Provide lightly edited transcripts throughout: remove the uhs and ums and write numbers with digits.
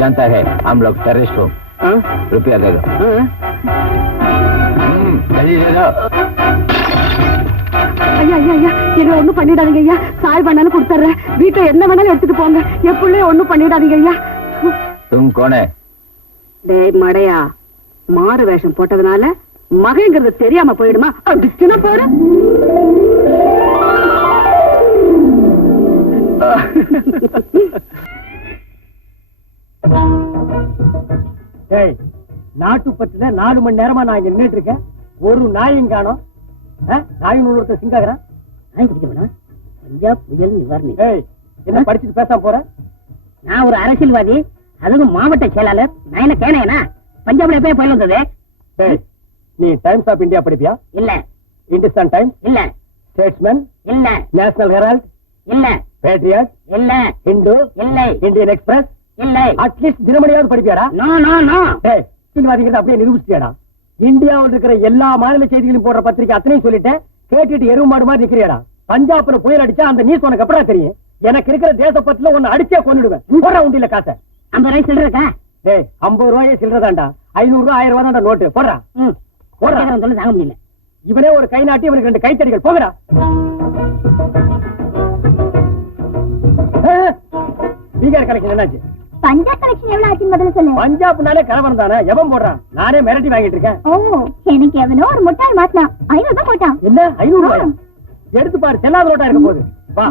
जानता है हम लोग टेररिस्ट हो। रुपया दे दो। जल्दी दे दो। ஐயா ஐயா ஐயா என்ன ஒண்ணும் பண்ணிடாதீங்க ஐயா. சாய் பண்ணாலும் கொடுத்துறேன். வீட்டுல என்ன வேணாலும் எடுத்துட்டு போங்க. என் பிள்ளைய ஒண்ணும் பண்ணிடாதீங்க ஐயா. तुम कौन है? டேய் மடையா, மாறு வேஷம் போட்டதுனால மகைங்கிறது தெரியாம போயிடுமா? அப்படிச்சுனா போற. ஏய், நாட்டுப்பட்டுல 4 மணி நேரமா நான் இங்க நின்றுட்டு இருக்கேன். ஒரு நாயும் காணோம். நாய் ஒருத்த சிங்காகிறான். பஞ்சாப் புயல் நிவாரணி. ஏய், என்ன படிச்சுட்டு பேசாம போற? நான் ஒரு அரசியல்வாதி, அதுவும் மாவட்ட செயலாளர். நான் என்ன கேனேனா? பஞ்சாப்ல எப்ப புயல் வந்தது? ஏய், நீ டைம்ஸ் ஆஃப் இந்தியா படிப்பியா? இல்ல. இந்துஸ்தான் டைம்ஸ்? இல்ல. ஸ்டேட்ஸ்மேன்? இல்ல. National Herald? இல்ல. பேட்ரியாட்? இல்ல. ஹிந்து? இல்லை. Indian Express? இல்லை. அட்லீஸ்ட் தினமணியாவது படிப்பியாடா? No no no. ஏய், சினிமாதிங்கிறது அப்படியே நிரூபிச்சிட்டியாடா? இந்தியாவில் இருக்கிற எல்லா மாநில செய்திகளையும் போடுற பத்திரிக்கை அத்தனையும் சொல்லிட்டேன். கேட்டுட்டு எருவு மாடு மாதிரி நிக்கிறியாடா? பஞ்சாப்ல புயல் அடிச்சா அந்த நீஸ் உனக்கு எப்படா தெரியும்? எனக்கு இருக்கிற தேசப்பட்டுல ஒன்னு அடிச்சே கொண்டுடுவேன். போடுற உண்டியில காசை. 50 ரூபாய் சில்லறக்கா? ஏய், 50 ரூபாயே சில்லறதாண்டா. 500 ரூபாய் 1000 ரூபாய் தான்டா நோட்டு. போடுறா. போடுறா. சொல்லி தாங்க முடியல. இவனே ஒரு கை நாட்டி, இவனுக்கு 2 கைத்தடிகள். போகடா. பீகார் கலெக்ஷன் என்னாச்சு? பஞ்சாப் கலெக்ஷன் எவ்வளவு ஆச்சுன்னு முதல்ல சொல்லு. பஞ்சாப்னாலே கலவரம் தானே. எவன் போடுறான்? நானே மிரட்டி வாங்கிட்டு இருக்கேன். ஓ, எனக்கு எவனோ ஒரு முட்டாள் மாட்டலாம் 500 ரூபாய் போட்டான். என்ன 500 ரூபாய்? எடுத்து பாரு, செல்லாத நோட்டா இருக்க போகுது. வா.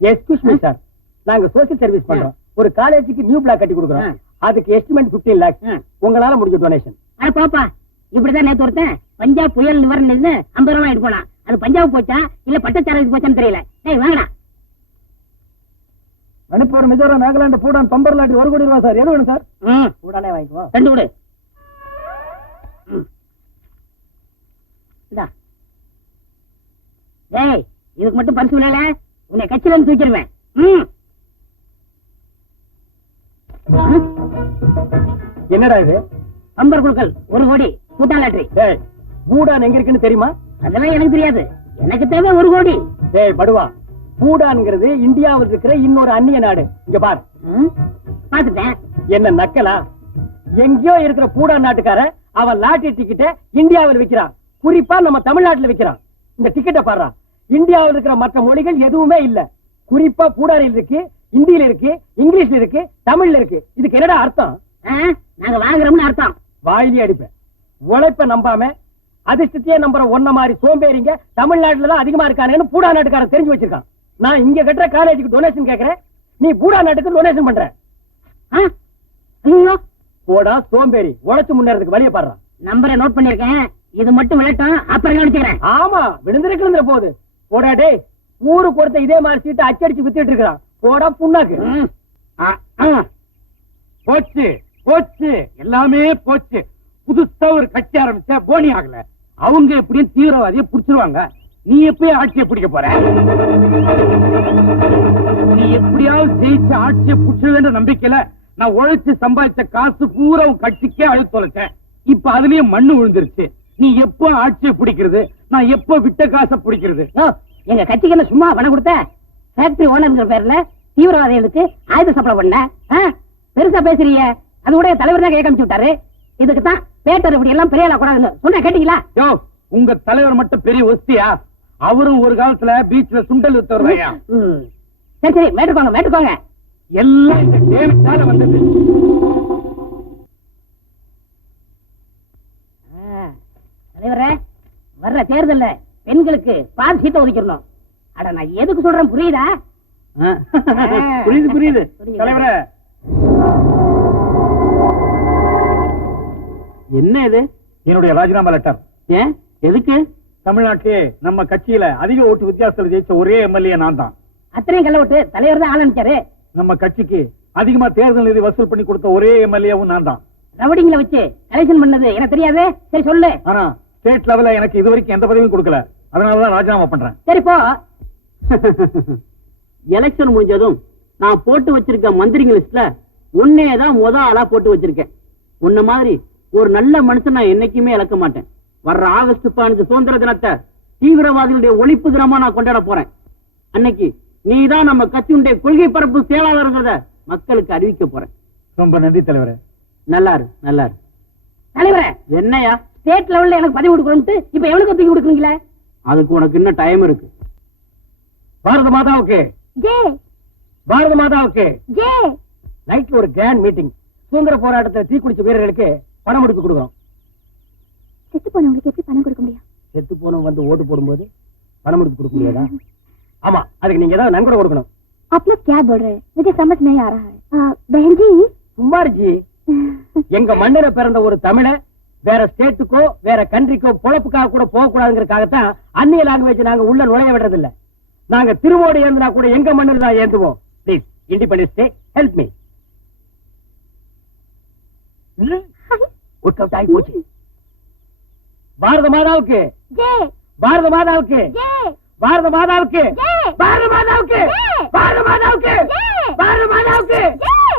எக்ஸ்கியூஸ் மீ சார், நாங்க சோசியல் சர்வீஸ் பண்றோம். ஒரு காலேஜுக்கு நியூ பிளாக் கட்டி கொடுக்குறோம். அதுக்கு எஸ்டிமேட் 15 lakhs. உங்களால முடிஞ்ச டொனேஷன். அட பாப்பா, இப்படிதான் நேத்து ஒருத்தன் பஞ்சாப் புயல் நிவாரணி 50 ரூபாய் எடுத்து போனான். அது பஞ்சாப் போச்சா இல்ல பட்டச்சாரத்துக்கு போச்சான்னு தெரியல. டேய் வாங்கடா. மணிப்பூர், மிசோரம், நாகாலாந்து, பூடான், பம்பர்லாட்டி 1 கோடி ரூபாய் சார். எது வேணும் சார்? பூடானே வாங்கிக்குவோம். 2 கொடு. டேய், இதுக்கு மட்டும் பரிசு இல்ல, உன்னை கட்சியில இருந்து தூக்கிடுவேன். என்னடா இது? பம்பர் குழுக்கள் 1 கோடி. பூட்டான் லாட்டரி. டேய், பூடான் எங்க இருக்குன்னு தெரியுமா? அதெல்லாம் எனக்கு தெரியாது. எனக்கு தேவை 1 கோடி. டேய் படுவா, பூடான்ங்கிறது இந்தியாவில் இருக்கிற இன்னொரு அந்நிய நாடு. இங்க பார். பாத்துட்டேன். என்ன நக்கலா? எங்கேயோ இருக்கிற பூடான் நாட்டுக்கார அவன் லாட்டரி டிக்கெட்டை இந்தியாவில் விற்கிறான். குறிப்பா நம்ம தமிழ்நாட்டுல விற்கிறான். இந்த டிக்கெட்டை பாரு. இந்தியாவில் இருக்கிற மற்ற மொழிகள் எதுவுமே இல்ல. குறிப்பா பூடானில் இருக்கு, இந்தியில இருக்கு, இங்கிலீஷ்ல இருக்கு, தமிழ்ல இருக்கு. இதுக்கு என்னடா அர்த்தம்? நாங்க வாங்குறோம்னு அர்த்தம். வாயிலே அடிப்பேன். உழைப்ப நம்பாம அதிர்ஷ்டத்தையே நம்புற ஒன்ன மாதிரி சோம்பேறிங்க தமிழ்நாட்டுல தான் அதிகமா இருக்கானேன்னு பூடா நாட்டுக்காரன் தெரிஞ்சு வச்சிருக்கான். நான் இங்க கட்டுற காலேஜுக்கு டொனேஷன் கேட்கிறேன், நீ பூடா நாட்டுக்கு டொனேஷன் பண்ற. போடா சோம்பேறி, உழைச்சு முன்னேறதுக்கு வழிய பாடுறான். நம்பரை நோட் பண்ணிருக்கேன். இது மட்டும் விளட்டும், அப்புறம் கவனிச்சுக்கிறேன். ஆமா, விழுந்திருக்கிற போது. போடா டேய், ஊருக்கு ஒருத்த இதே மாதிரி சீட்டை அச்சடிச்சு வித்துட்டு இருக்கிறான். போடா புண்ணாக்கு. போச்சு போச்சு, எல்லாமே போச்சு. புதுசா ஒரு கட்சி ஆரம்பிச்சா போனி ஆகல. அவங்க எப்படியும் தீவிரவாதியை புடிச்சிருவாங்க. நீ எப்பயும் ஆட்சியை பிடிக்க போற? நீ எப்படியாவது ஜெயிச்சு ஆட்சியை பிடிச்சதுன்ற நம்பிக்கையில நான் உழைச்சு சம்பாதிச்ச காசு பூரா உன் கட்சிக்கே அழுத்து தொலைச்சேன். இப்ப அதுலயும் மண்ணு விழுந்துருச்சு. நீ எப்ப ஆட்சியை பிடிக்கிறது? நான் எப்ப விட்ட காசை பிடிக்கிறது? எங்க கட்சிக்கு என்ன சும்மா பணம் கொடுத்த? ஃபேக்டரி ஓனர்ங்கிற பேர்ல தீவிரவாதிகளுக்கு ஆயுத சப்ளை பண்ண பெருசா பேசுறீங்க. அது கூட தலைவர் தான் கேட்க விட்டாரு. இதுக்கு தான் பேட்டர் இப்படி எல்லாம் பெரிய கூடாதுன்னு சொன்ன கேட்டீங்களா? யோ, உங்க தலைவர் மட்டும் பெரிய ஒஸ்தியா? அவரும் ஒரு காலத்துல பீச்ல சுண்டல் வித்தவரையா? சரி சரி, மேட்டுக்கோங்க. எல்லாம் இந்த டேவிட்டால வந்தது. தலைவரே, வர்ற தேர்தல்ல பெண்களுக்கு பாதி சீட்டை ஒதுக்கிடணும். அட நான் எதுக்கு சொல்றேன் புரியுதா? புரியுது தலைவரே. என்ன இது? என்னுடைய ராஜினாமா லெட்டர். ஏன், எதுக்கு? தமிழ்நாட்டிலே நம்ம கட்சியில அதிக ஓட்டு வித்தியாசத்தில் ஜெயிச்ச ஒரே எம்எல்ஏ நான் தான். அத்தனையும் கல்ல விட்டு தலைவர் தான் ஆரம்பிச்சாரு. நம்ம கட்சிக்கு அதிகமா தேர்தல் நிதி வசூல் பண்ணி கொடுத்த ஒரே எம்எல்ஏவும் நான் தான். ரவுடிங்களை வச்சு கலெக்ஷன் பண்ணது எனக்கு தெரியாது. சரி சொல்லு. ஆனா ஸ்டேட் லெவல்ல எனக்கு இதுவரைக்கும் எந்த பதவியும் கொடுக்கல. அதனாலதான் ராஜினாமா பண்றேன். சரி போ. எலெக்ஷன் முடிஞ்சதும் நான் போட்டு வச்சிருக்க மந்திரிங்க லிஸ்ட்ல உன்னையதான் முத ஆளா போட்டு வச்சிருக்கேன். உன்ன மாதிரி ஒரு நல்ல மனுஷன் நான் என்னைக்குமே இழக்க மாட்டேன். வர்ற ஆகஸ்ட் 15 சுதந்திர தினத்தை தீவிரவாதிகளுடைய ஒழிப்பு தினமா நான் கொண்டாட போறேன். அன்னைக்கு நீதான் நம்ம கட்சியுடைய கொள்கை பரப்பு செயலாளர்கிறத மக்களுக்கு அறிவிக்க போறேன். ரொம்ப நன்றி தலைவரே. நல்லாரு நல்லாரு. தலைவரே, என்னையா ஸ்டேட் லெவல்ல எனக்கு பதவி கொடுக்கணும்ட்டு இப்ப எவனுக்கு தூக்கி கொடுக்குறீங்களே? அதுக்கு உனக்கு இன்னும் டைம் இருக்கு. பாரத மாதாவுக்கு, ஜே பாரத மாதாவுக்கு. ஜே நைட்ல ஒரு கிராண்ட் மீட்டிங். சுதந்திர போராட்டத்தில் தீக்குளிச்ச வீரர்களுக்கு பணம் எடுத்து கொடுக்குறோம். செத்து போனவங்களுக்கு எப்படி பணம் கொடுக்க முடியும்? செத்து போனவங்க வந்து ஓட்டு போடும்போது பணம் எடுத்து கொடுக்க முடியாதா? ஆமா, அதுக்கு நீங்க ஏதாவது நன்கொடை கொடுக்கணும். आप लोग क्या बोल रहे हैं? मुझे समझ नहीं आ रहा है. बहन जी சும்மாரிஜி, எங்க மண்ணில பிறந்த ஒரு தமிழ வேற ஸ்டேட்டுக்கோ வேற கண்ட்ரிக்கோ பொழப்புக்காக கூட போக கூடாதுங்கிறதுக்காகத்தான் அந்நிய லாங்குவேஜ் நாங்க உள்ள நுழைய விடுறது இல்ல. நாங்க திருவோடு ஏந்தினா கூட எங்க மண்ணில் தான் ஏந்துவோம். Please Independence Day help me. Work out ஆகி போச்சு. பாரத மாதாவுக்கு, ஜே பாரத மாதாவுக்கு, ஜே பாரத மாதாவுக்கு, ஜே பாரத மாதாவுக்கு, பாரத மாதாவுக்கு, பாரத மாதாவுக்கு,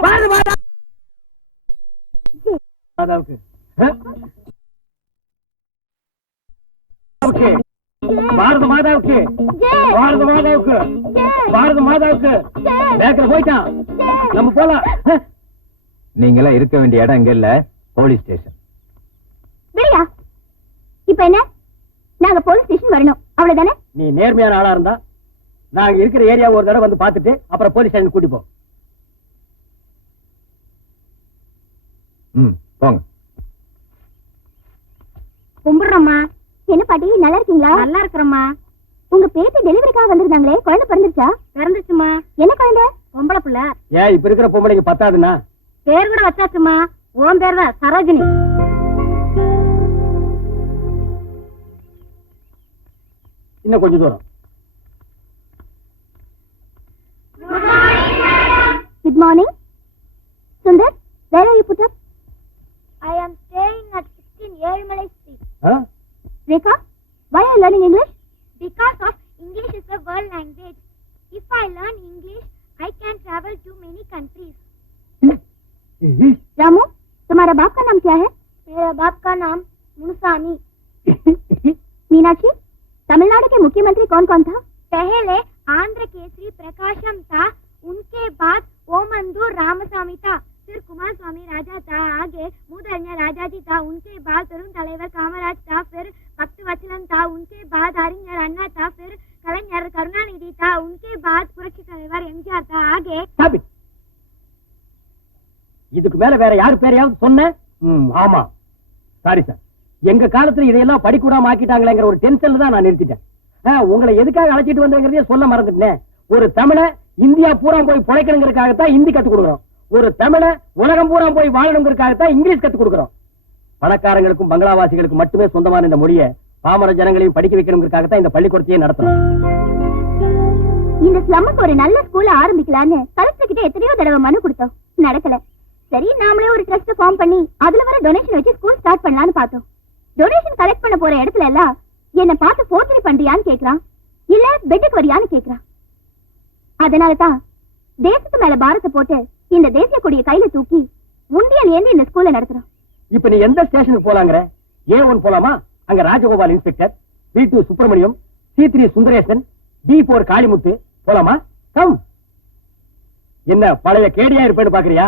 பாரத மாதாவுக்கு, மாதாவுக்கு, பாரத மாதாவுக்கு, பாரத மாதாவுக்கு, பாரத மாதாவுக்கு. பேக்கர் போயிட்டான், நம்ம போலாம். நீங்களாம் இருக்க வேண்டிய இடம் இங்க இல்ல, போலீஸ் ஸ்டேஷன். விளையா இப்ப என்ன? நாங்க போலீஸ் ஸ்டேஷன் வரணும், அவ்வளவுதானே? நீ நேர்மையான ஆளா இருந்தா நாங்க இருக்கிற ஏரியா ஒரு தடவை வந்து பார்த்துட்டு அப்புறம் போலீஸ் ஸ்டேஷன் கூட்டி போ. போங்க. கும்பிடுறோம்மா. என்ன பாட்டி, நல்லா இருக்கீங்களா? நல்லா இருக்கிறோம்மா. உங்க பேத்தி டெலிவரிக்காக வந்திருந்தாங்களே, குழந்தை பிறந்துருச்சா? பிறந்துச்சுமா. என்ன குழந்தை? பொம்பளை பிள்ளை. ஏன் இப்ப இருக்கிற பொம்பளைக்கு பத்தாதுன்னா? பேர் கூட வச்சாச்சுமா. உன் பேர் தான் சரோஜினி. இன்னும் கொஞ்சம் தூரம். Good morning. Sundar, where are you put up? I am staying at 16 Yermalai Street. Rekha, why are you learning English? Because of English is a world language. If I learn English, I can travel to many countries. Ramu, तुम्हारा बाप का नाम क्या है? मेरा बाप का नाम मुनुसामी. मीनाक्षी, तमिलनाडु के मुख्यमंत्री कौन कौन था? पहले आंध्र केसरी प्रकाशम था, उनके बाद ओमंदूर रामसामी था, फिर कुमार स्वामी राजा था, आगे मूधन्य राजाजी था, उनके बाद तरुण तलेवर कामराज था, फिर भक्तवत्सलन था, उनके बाद அறிஞர் அண்ணா था, फिर कलाஞர் करुणानिधि था, उनके बाद पुरस्कार தலைவர் एमजीआर था, आगे Stop it. இதுக்கு மேல வேற யாரு பேரையாவது சொன்ன? ஆமா, சாரி சார். எங்க காலத்துல இதையெல்லாம் படிக்கூடாம ஆக்கிட்டாங்களேங்கிற ஒரு டென்ஷன்ல தான் நான் நிறுத்திட்டேன். உங்களை எதுக்காக அழைச்சிட்டு வந்தேங்கிறதே சொல்ல மறந்துட்டேன். ஒரு தமிழ இந்தியா பூரா போய் பிழைக்கணுங்கிறதுக்காகத்தான் ஹிந்தி கத்து கொடுக்குறோம். ஒரு தமிழ உலகம் பூரா போய் வாழணுங்கிறதுக்காகத்தான் இங்கிலீஷ் கத்து கொடுக்குறோம். பணக்காரங்களுக்கும் பங்களாவாசிகளுக்கும் மட்டுமே சொந்தமான இந்த மொழியை பாமர ஜனங்களையும் படிக்க வைக்கணுங்கிறதுக்காகத்தான் இந்த பள்ளிக்கூடத்தையே நடத்தணும். இந்த ஸ்லம்முக்கு ஒரு நல்ல ஸ்கூல் ஆரம்பிக்கலான்னு கலெக்டர் கிட்ட எத்தனையோ தடவை மனு கொடுத்தோம், நடக்கல. சரி, நாமளே ஒரு ட்ரஸ்ட் ஃபார்ம் பண்ணி அதுல வர டொனேஷன் வச்சு ஸ்கூல் ஸ்டார்ட் பண்ணலாம்னு பார்த்தோம். டொனேஷன் கலெக்ட் பண்ண போற இடத்துல எல்லாம் என்ன பார்த்து போர்ஜரி பண்றியான்னு கேக்குறான், இல்ல பெட்டுக்கு வரியான்னு கேக்குறான். அதனாலதான் தேசத்து மேல பாரத்தை போட்டு இந்த தேசிய கொடியை கையில தூக்கி உண்டியல் ஏந்தி இந்த ஸ்கூல்ல நடத்துறோம். இப்ப நீ எந்த ஸ்டேஷனுக்கு போலாங்கிற? A1 போலாமா? அங்க Rajagopal inspector, B2 Subramaniam, C3 Sundaresan, D4 Kalimuthu போலாமா? கம். என்ன பழைய கேடியா இருப்பேன்னு பாக்குறியா?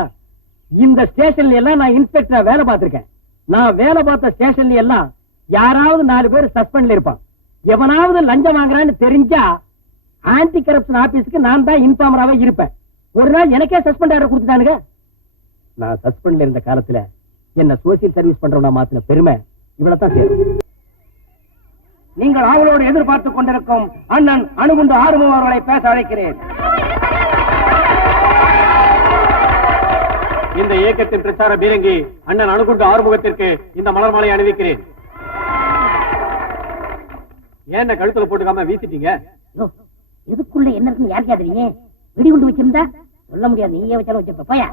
இந்த ஸ்டேஷன்ல எல்லாம் நான் இன்ஸ்பெக்டரா வேலை பார்த்திருக்கேன். நான் வேலை பார்த்த ஸ்டேஷன்ல எல்லாம் யாராவது 4 பேர் சஸ்பெண்ட்ல இருப்பான். எவனாவது லஞ்சம் வாங்குறான்னு தெரிஞ்சா ஆன்டி கரப்ஷன் ஆபீஸ்க்கு நான் தான் இன்ஃபார்மராவே இருப்பேன். ஒரு நாள் எனக்கே சஸ்பெண்ட் ஆர்டர் கொடுத்துட்டானுங்க. நான் சஸ்பெண்ட்ல இருந்த காலத்துல என்ன சோசியல் சர்வீஸ் பண்றவனா மாத்தின பெருமை இவ்வளவுதான் சேரும். நீங்கள் ஆவலோடு எதிர்பார்த்துக் கொண்டிருக்கும் அண்ணன் அணுகுண்டு ஆறுமுகம் அவர்களை பேச அழைக்கிறேன். இந்த இயக்கத்தின் பிரச்சார பீரங்கி அண்ணன் அணுகுண்டு ஆறுமுகத்திற்கு இந்த மலர் மாலை அணிவிக்கிறேன். ஏன் கழுத்துல போட்டுக்காம வீசிட்டீங்க? இதுக்குள்ள என்ன இருக்குன்னு யார் கேக்குறீங்க? வெடிகுண்டு வச்சிருந்தா சொல்ல முடியாது, நீயே வச்சாலும் வச்சிருப்ப. போயா.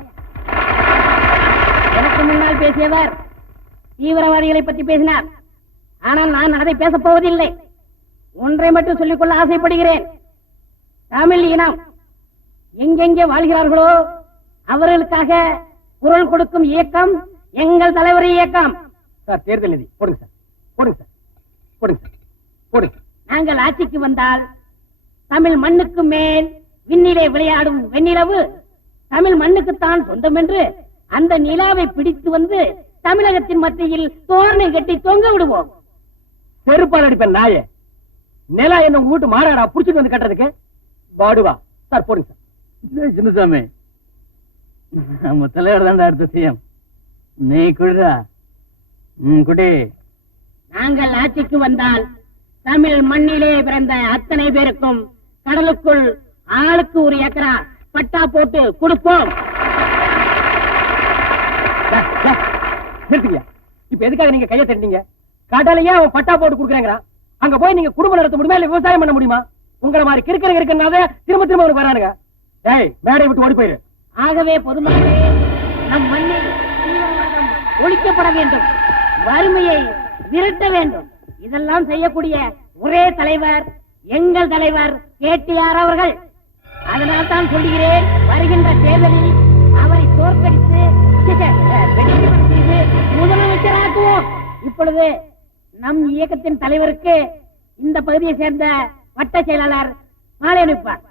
எனக்கு முன்னால் பேசியவர் தீவிரவாதிகளை பற்றி பேசினார். ஆனால் நான் அதை பேசப் போவதில்லை. ஒன்றை மட்டும் சொல்லிக்கொள்ள ஆசைப்படுகிறேன். தமிழ் இனம் எங்கெங்கே வாழ்கிறார்களோ அவர்களுக்காக குரல் கொடுக்கும் இயக்கம் எங்கள் தலைவர் இயக்கம். சார் தேர்தல் நிதி போடுங்க சார், போடுங்க சார், போடுங்க சார், போடுங்க. நாங்கள் ஆட்சிக்கு வந்தால் தமிழ் மண்ணுக்கு மேல் விண்ணிலே விளையாடும் வெண்ணிலவு தமிழ் மண்ணுக்குத்தான் சொந்தம் என்று அந்த நிலாவை பிடித்து வந்து தமிழகத்தின் மத்தியில் தோரணை கட்டி தொங்க விடுவோம். செருப்பால் அடிப்பேன் நாயே. நிலா என்ன உங்க வீட்டு மாறாடா புடிச்சிட்டு வந்து கட்டுறதுக்கு? பாடுவா சார், போடுங்க சார். சின்னசாமி, நம்ம தலைவர் தான்டா அடுத்த சிஎம். நீ குடுறா, குடி. நாங்கள் ஆட்சிக்கு வந்தால் தமிழ் மண்ணிலே பிறந்த அத்தனை பேருக்கும் கடலுக்குள் ஆளுக்கு ஒரு ஏக்கரா பட்டா போட்டு கொடுப்போம். நிறுத்துங்க. இப்ப எதுக்காக நீங்க கையை தட்டினீங்க? கடலையே அவன் பட்டா போட்டு கொடுக்குறாங்க. அங்க போய் நீங்க குடும்பம் நடத்த முடியுமா, இல்ல விவசாயம் பண்ண முடியுமா? உங்களை மாதிரி கிறுக்கறங்க இருக்கனால திரும்ப திரும்ப அவனுக்கு வரானுங்க. டேய், மேடை விட்டு ஓடி போயிரு. ஆகவே பொதுமக்களே, நம் மண்ணில் தீவிரவாதம் ஒழிக்கப்பட வேண்டும், வறுமையை விரட்ட வேண்டும். இதெல்லாம் செய்யக்கூடிய ஒரே தலைவர் எங்கள் தலைவர் கேடிஆர் அவர்கள். அதனால் தான் சொல்கிறேன், வருகின்ற தேர்தலில் அவரை தோற்கடித்து முதலமைச்சராக்குவோம். இப்பொழுது நம் இயக்கத்தின் தலைவருக்கு இந்த பகுதியை சேர்ந்த வட்ட செயலாளர் மாலை அனுப்பார்.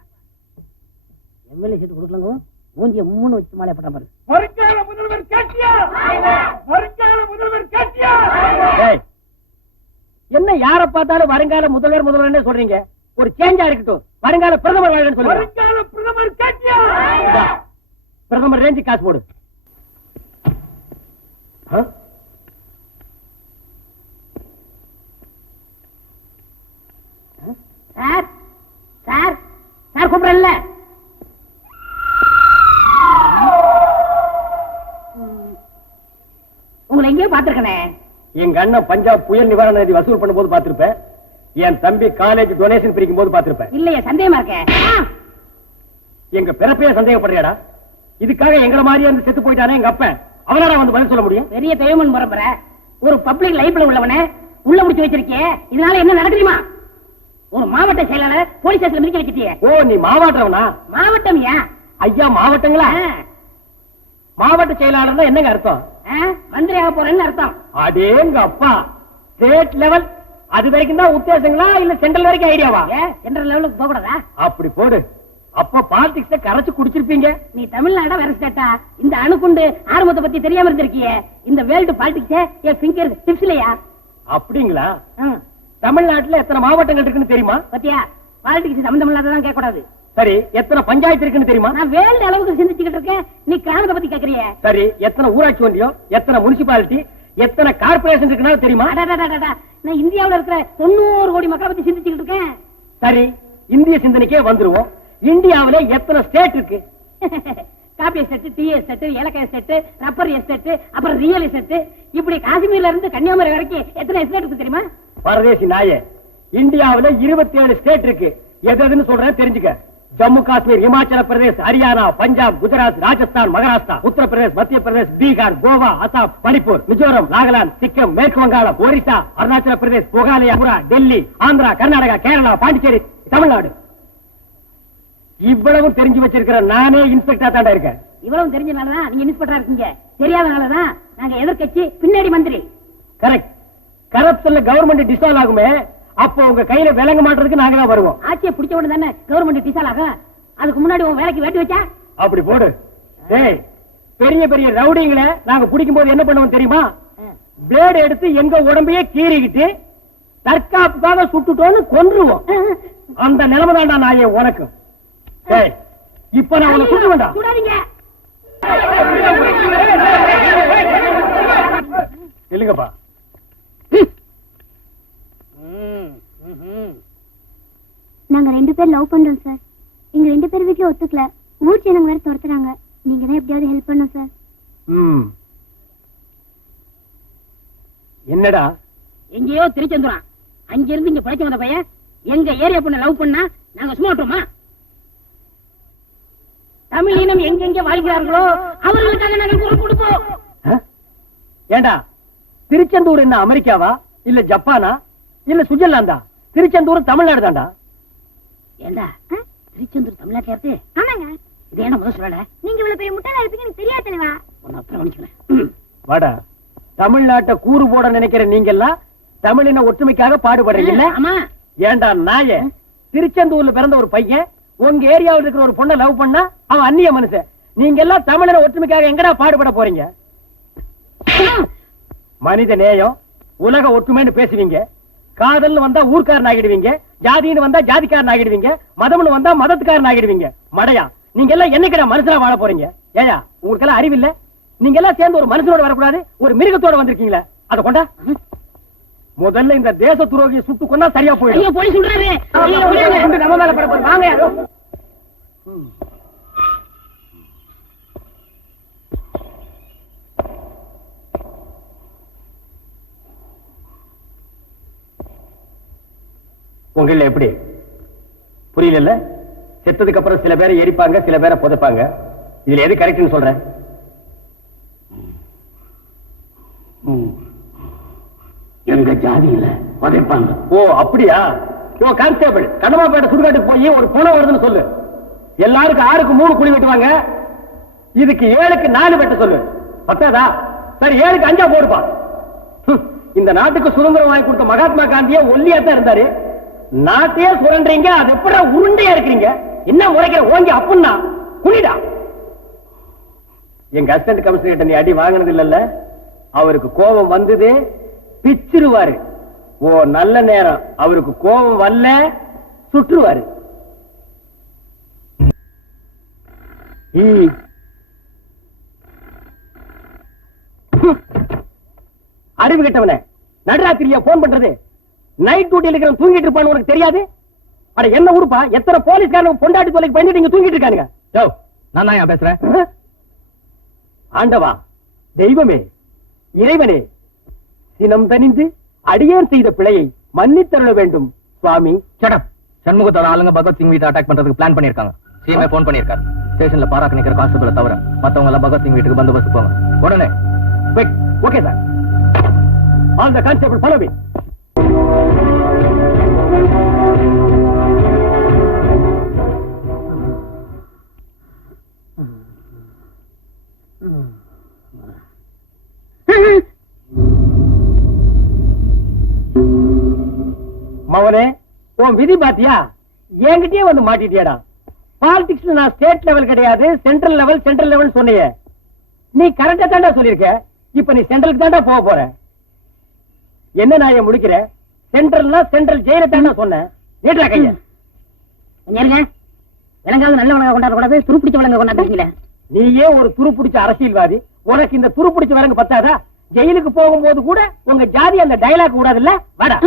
எம்எல்ஏ சீட்டு கொடுக்கலங்க, மூஞ்சிய 3 வச்சு மாலை பட்டம் பாரு. வருங்கால முதல்வர் கேட்டியார், வருங்கால முதல்வர் கேட்டியார். டேய், என்ன யார பார்த்தாலும் வருங்கால முதல்வர் முதல்வர் சொல்றீங்க? ஒரு சேஞ்சா இருக்கட்டும், வருங்கால பிரதமர் வாழ்க்கை சொல்லுங்க. வருங்கால பிரதமர் கேட்டியார். பிரதமர் ரேஞ்சு காசு போடு. சார் சார் சார் கூப்பிடல. உங்களை எங்கேயோ பாத்துருக்கனே. எங்க அண்ணன் பஞ்சாப் புயல் நிவாரண நிதி வசூல் பண்ணும் போது பாத்திருப்பேன். என் தம்பி காலேஜ் டொனேஷன் பிரிக்கும் போது பாத்திருப்பேன். இல்லையே, சந்தேகமா இருக்கேன். எங்க பிறப்பையே சந்தேகப்படுறியாடா? இதுக்காக எங்களை மாதிரியே வந்து செத்து போயிட்டானே எங்க அப்பன், அவனாடா வந்து பதில் சொல்ல முடியும்? பெரிய தெய்வமன் பரம்பரை, ஒரு பப்ளிக் லைஃப்ல உள்ளவனே உள்ள முடிச்சு வச்சிருக்கே. இதனால என்ன நடக்குமா? ஒரு மாவட்ட செயலாளர் போலீஸ் ஸ்டேஷன்ல மிதிக்க வச்சிட்டியே. ஓ, நீ மாவட்டம்னா? மாவட்டம் ஏன் ஐயா, மாவட்டங்களா? மாவட்ட செயலாளர் என்னங்க அர்த்தம்? மந்திரி ஆக போறேன்னு அர்த்தம். அடேங்க அப்பா, ஸ்டேட் லெவல் அது வரைக்கும் தான் உத்தேசங்களா, இல்ல சென்ட்ரல் வரைக்கும் ஐடியாவா? சென்ட்ரல் லெவலுக்கு போக கூடாதா? அப்படி போடு. அப்ப பாலிடிக்ஸ் கரைச்சு குடிச்சிருப்பீங்க. நீ தமிழ்நாடா வேற ஸ்டேட்டா? இந்த அணுகுண்டு ஆரம்பத்தை பத்தி தெரியாம இருந்திருக்கியே. இந்த வேர்ல்டு பாலிடிக்ஸ் என் ஃபிங்கர் டிப்ஸ்லயா? அப்படிங்களா? தமிழ்நாட்டுல எத்தனை மாவட்டங்கள் இருக்குன்னு தெரியுமா? பத்தியா, பாலிடிக்ஸ் தமிழ்நாடுதான் கேட்க கூடாது. சரி, எத்தனை பஞ்சாயத்து இருக்குன்னு தெரியுமா? நான் வேர்ல்டு அளவுக்கு சிந்திச்சுக்கிட்டு இருக்கேன், நீ கிராமத்தை பத்தி கேக்குறிய. சரி, எத்தனை ஊராட்சி ஒன்றியம், எத்தனை முனிசிபாலிட்டி, எத்தனை கார்பரேஷன் இருக்குன்னா தெரியுமா? நான் இந்தியாவுல இருக்கிற 90 கோடி மக்களை பத்தி சிந்திச்சுக்கிட்டு இருக்கேன். சரி, இந்திய சிந்தனைக்கே வந்துருவோம். இந்தியாவுல எத்தனை ஸ்டேட் இருக்கு? காபி எஸ்டேட், டீ எஸ்டேட், ஏலக்காய் எஸ்டேட், ரப்பர் எஸ்டேட், அப்புறம் ரியல் எஸ்டேட், இப்படி காஷ்மீர்ல இருந்து கன்னியாகுமரி வரைக்கும் எத்தனை எஸ்டேட் இருக்கு தெரியுமா? பரதேசி நாயே, இந்தியாவுல 27 ஸ்டேட் இருக்கு. எதுன்னு சொல்றேன் தெரிஞ்சுக்க. ஜம்மு காஷ்மீர், இமாச்சல பிரதேஷ், ஹரியானா, பஞ்சாப், குஜராத், ராஜஸ்தான், மகாராஷ்டிரா, உத்தரப்பிரதேஷ், மத்திய பிரதேஷ், பீகார், கோவா, அசாம், மணிப்பூர், மிசோரம், நாகாலாந்து, சிக்கிம், மேற்கு வங்காளம், ஒரிசா, அருணாச்சல பிரதேஷ், மேகாலயா, புரா, டெல்லி, ஆந்திரா, கர்நாடகா, கேரளா, பாண்டிச்சேரி, தமிழ்நாடு. இவ்வளவு தெரிஞ்சு வச்சிருக்கிற நானே இன்ஸ்பெக்டரா தாண்டா இருக்கேன். இவ்வளவு தெரிஞ்சனாலதான் நீங்க இன்ஸ்பெக்டரா இருக்கீங்க. தெரியாதனாலதான் நாங்க எதிர்க்கட்சி, பின்னாடி மந்திரி. கரெக்ட். கரப்ஷன்ல கவர்மெண்ட் டிசால்வ் ஆகுமே, அப்போ உங்க கையில விளங்க மாட்டறதுக்கு நாங்க தான் வருவோம். ஆட்சியை பிடிச்ச உடனே தானே கவர்மெண்ட் டிசால்வ் ஆகும். அதுக்கு முன்னாடி உன் வேலைக்கு வேட்டு வச்சா? அப்படி போடு. ஏய், பெரிய பெரிய ரவுடிங்களை நாங்க பிடிக்கும் போது என்ன பண்ணுவோம் தெரியுமா? பிளேடு எடுத்து எங்க உடம்பையே கீறிக்கிட்டு தற்காப்புக்காக சுட்டுட்டோன்னு கொன்றுவோம். அந்த நிலைமை தான்டா நாயே உனக்கு. ஏய், இப்ப நான் உன்னை சுட்டு வேண்டாம். சுடாதீங்க. இல்லைங்கப்பா. நாங்க 2 பேர் லவ் பண்றோம் சார். எங்க 2 பேர் வீட்டுல ஒத்துக்கல. ஊர் ஜனங்க வேற துரத்துறாங்க. நீங்க தான் எப்படியாவது ஹெல்ப் பண்ணும் சார். என்னடா? எங்கேயோ திருச்செந்துறான். அங்க இருந்து இங்க பிழைச்சு வந்த பையன் எங்க ஏரியா பொண்ண லவ் பண்ணா நாங்க சும்மா விட்டுருமா? தமிழ் இனம் எங்கெங்க வாழ்கிறார்களோ அவர்களுக்காக நாங்கள் குரல் கொடுப்போம். ஏண்டா, திருச்செந்தூர் என்ன அமெரிக்காவா, இல்ல ஜப்பானா, இல்ல சுவிட்சர்லாந்தா? திருச்செந்தூர் தமிழ்நாடு தாண்டா. ஏண்டா, திருச்செந்தூர் தமிழ்நாட்டுல இருக்கு? ஆமாங்க. இது என்ன முதல் சொல்லல? நீங்க இவ்வளவு பெரிய முட்டாளா இருப்பீங்க எனக்கு தெரியாது தலைவா. உன்னை அப்புறம் கவனிச்சுக்கிறேன். வாடா, தமிழ்நாட்டை கூறு போட நினைக்கிற நீங்க எல்லாம் தமிழின ஒற்றுமைக்காக பாடுபடுறீங்கல்ல? ஆமா. ஏண்டா நாயே, திருச்செந்தூர்ல பிறந்த ஒரு பையன் உங்க ஏரியாவில் இருக்கிற ஒரு பொண்ணை லவ் பண்ணா அவன் அந்நிய மனுஷன். நீங்க எல்லாம் தமிழின ஒற்றுமைக்காக எங்கடா பாடுபட போறீங்க? மனித நேயம், உலக ஒற்றுமைன்னு பேசுவீங்க, காதல்னு வந்தா ஊர்க்காரன் ஆகிடுவீங்க, ஜாதின்னு வந்தா ஜாதிக்காரன் ஆகிடுவீங்க, மதம்னு வந்தா மதத்துக்காரன் ஆகிடுவீங்க. மடையா, நீங்க எல்லாம் என்னைக்கிட மனுஷனா வாழ போறீங்க? ஏயா, உங்களுக்கு எல்லாம் அறிவில்ல? நீங்க எல்லாம் சேர்ந்து ஒரு மனுஷனோட வரக்கூடாது, ஒரு மிருகத்தோட வந்திருக்கீங்களா? அத கொண்டா. முதல்ல இந்த தேச துரோகியை சுட்டு கொண்டா சரியா போயிடும். போய் சொல்றாரு. நம்ம மேல பட போகுது. வாங்க யாரோ. உங்கள எப்படி புரியல? செத்ததுக்கு அப்புறம் சில பேரை எரிப்பாங்க, சில பேரை புதைப்பாங்க. இதுல எது கரெக்ட்னு சொல்றேன்? எங்க ஜாதியில புதைப்பாங்க. ஓ அப்படியா? கான்ஸ்டேபிள், கடமாப்பேட்டை சுடுகாட்டுக்கு போய் ஒரு பணம் வருதுன்னு சொல்லு. எல்லாருக்கும் 6க்கு 3 குழி வெட்டுவாங்க, இதுக்கு 7க்கு 4 வெட்ட சொல்லு. பத்தாதா? சரி, 7க்கு 5 போடுப்பா. இந்த நாட்டுக்கு சுதந்திரம் வாங்கி கொடுத்த மகாத்மா காந்தியே ஒல்லியா தான் இருந்தாரு. நாட்டையே சுரண்டீங்க, அது எப்படி உருண்டையா இருக்கிறீங்க? என்ன முறைக்கிற? ஓங்கி அப்புன்னா குனிடா. எங்க அசிஸ்டன்ட் கமிஷனர் நீ அடி வாங்கினது இல்லல்ல? அவருக்கு கோபம் வந்தது, பிச்சிருவாரு. ஓ நல்ல நேரம், அவருக்கு கோபம் வரல, சுற்றுவாரு. அறிவு கெட்டவனே, நடுராத்திரியா போன் பண்றது? நைட் டியூட்டியில் இருக்கிற தூங்கிட்டு இருப்பான்னு உனக்கு தெரியாது? அட என்ன ஊருப்பா, எத்தனை போலீஸ்காரங்க பொண்டாட்டி தொலைக்கு பயந்துட்டு இங்க தூங்கிட்டு இருக்கானுங்க. நான் தான் பேசுறேன். ஆண்டவா, தெய்வமே, இறைவனே, சினம் தணிந்து அடியேன் செய்த பிழையை மன்னித்தருள வேண்டும் சுவாமி. சண்முகத்தோட ஆளுங்க பகத்சிங் வீட்டை அட்டாக் பண்றதுக்கு பிளான் பண்ணிருக்காங்க. சிஎம்ஏ போன் பண்ணிருக்காரு. ஸ்டேஷன்ல பாராக்கு நிக்கிற கான்ஸ்டபிளை தவிர மத்தவங்க எல்லாம் பகத்சிங் வீட்டுக்கு பந்தோபஸ்து போங்க உடனே. Okay sir. All the constable follow me. மவனே, உன் விதி பாத்தியா? என்கிட்டயே வந்து மாட்டிட்டியாடா. பாலிடிக்ஸ்ல நான் ஸ்டேட் லெவல் கிடையாது, சென்ட்ரல் லெவல் சொன்னியே. நீ கரெக்டா தாண்டா சொல்லிருக்க. இப்ப நீ சென்ட்ரலுக்கு தாண்டா போக போற. என்ன நான் ஏன் முடிக்கிற? சென்ட்ரல்னா சென்ட்ரல் ஜெயில தாண்டா சொன்னேன். நீட்டா கைய. விலங்காவது நல்ல விலங்க கொண்டாடக்கூடாது, துருப்பிடிச்ச விலங்க கொண்டாடுறீங்களே. நீயே ஒரு துருப்பிடிச்ச அரசியல்வாதி, உனக்கு இந்த துருப்பிடிச்ச விலங்கு பத்தாதா? ஜெயிலுக்கு போகும்போது கூட உங்க ஜாதி அந்த டயலாக் கூடாதுல்ல? வாடா.